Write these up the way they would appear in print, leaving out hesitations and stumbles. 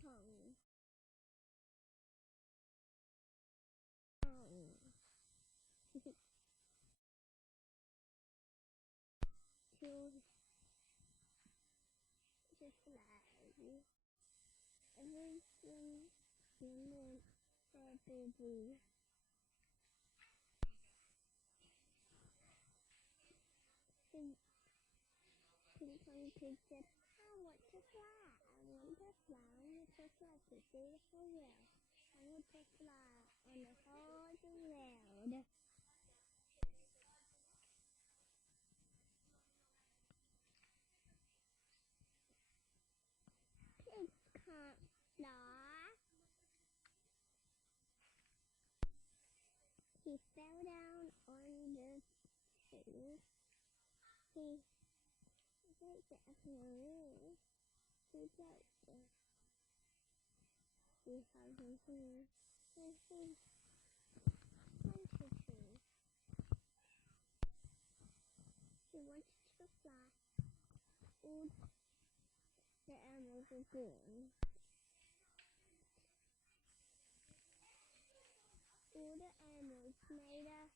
pong. Two just like everything you want for a baby. Ping pong kid said, I want to fly, I want to fly, I want to fly to beautiful world. I want to fly on the whole world. Kids can't fly. He fell down on the tree. He picked it up in the room. He broke it. He had him here. And he went to tree. He wanted to fly. All the animals were gone. All the animals made a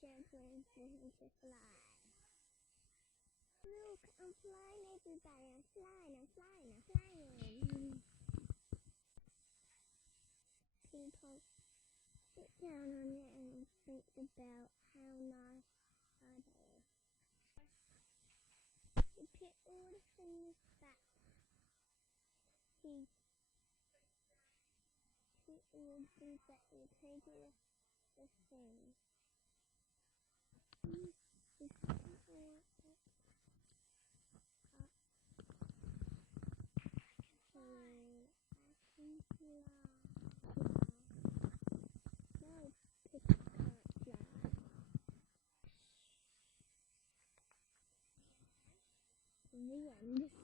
judgment for him to fly. Look, I'm flying, everybody. I'm flying, I'm flying, I'm flying. People sit down on it and think about how nice that is. He put all the things back. He put all the things back. He painted the thing. He put all it up. So I can fly. No, pigs can't fly. The end.